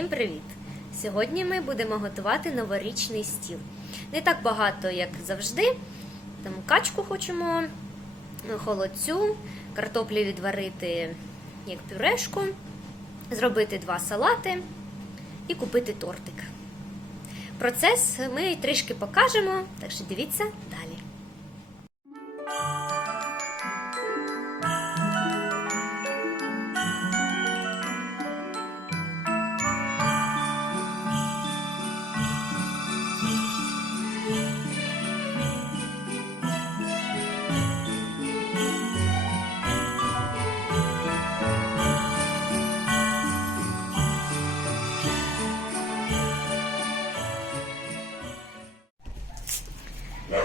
привіт! Сьогодні ми будемо готувати новорічний стіл. Не так багато, як завжди. Там качку хочемо, холодцю, картоплю відварити як пюрешку, зробити два салати і купити тортик. Процес ми трішки покажемо, так що дивіться далі.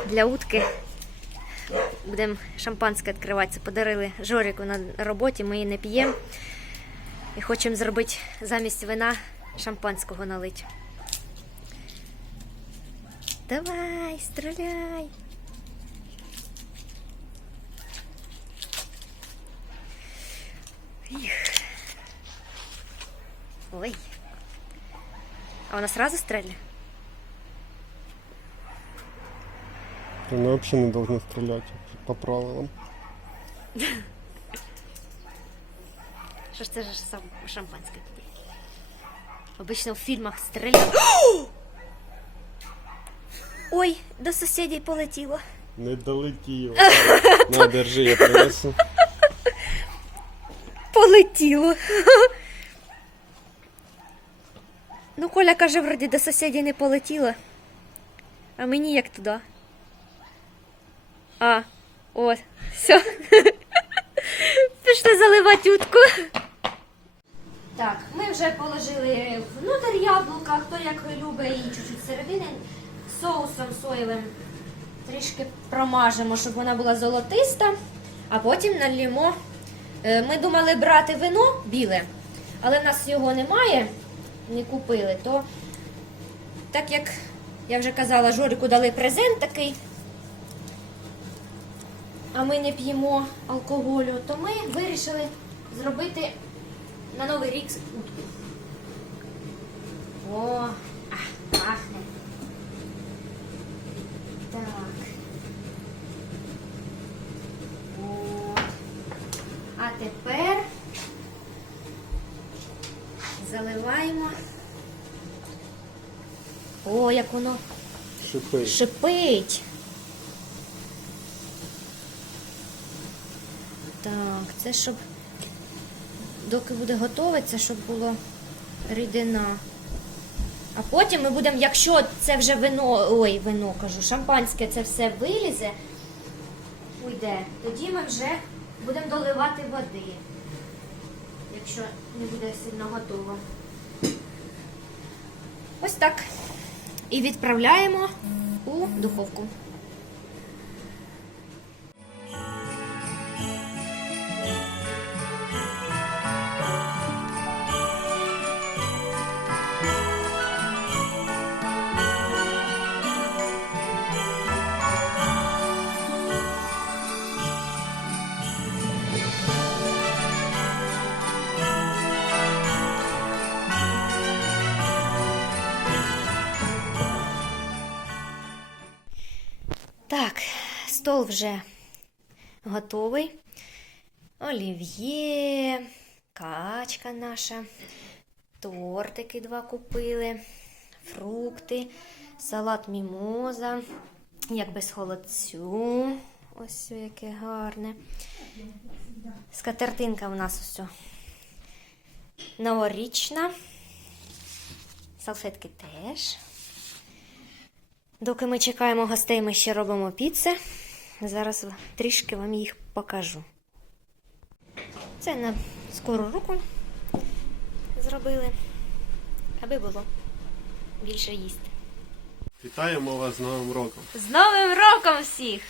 Для утки будемо шампанське відкривати. Це подарили Жоріку на роботі, ми її не п'ємо. І хочемо зробити замість вина шампанського налить. Давай, стріляй. Ой. А вона сразу стріляє? Они вообще не должны стрелять по правилам. Що ж це ж сам шампанське тоді? Обично в фільмах стріляють. Ой, до сусідів полетіло. Не долетіло. На, держи, я принесу. Полетіло. Ну, Коля каже, вроді до сусідів не полетіло. А мені як туди. А, от, все. Пішли заливати утку. Так, ми вже положили внутрь яблука, хто як любить, і чуть-чуть середини соусом соєвим трішки промажемо, щоб вона була золотиста, а потім налімо. Е, Ми думали брати вино біле, але в нас його немає, не купили. То так як я вже казала, Жоріку дали презент такий, а ми не п'ємо алкоголю, то ми вирішили зробити на Новий рік утку. О, а, пахне. Так. От. А тепер заливаємо. О, як воно Шипи. шипить. Так, це щоб доки буде готовиться, щоб було рідина. А потім ми будемо, якщо це вже вино, ой, вино кажу, шампанське це все вилізе, уйде, тоді ми вже будемо доливати води, якщо не буде сильно готово. Ось так. І відправляємо у духовку. Так, стол вже готовий. Олів'є, качка наша, тортики два купили, фрукти, салат мімоза, як без холодцю. Ось яке гарне. Скатертинка в нас все новорічна. Салфетки теж. Доки ми чекаємо гостей, ми ще робимо піци. Зараз трішки вам їх покажу. Це на скору руку зробили, аби було більше їсти. Вітаємо вас з Новим роком. З Новим роком всіх!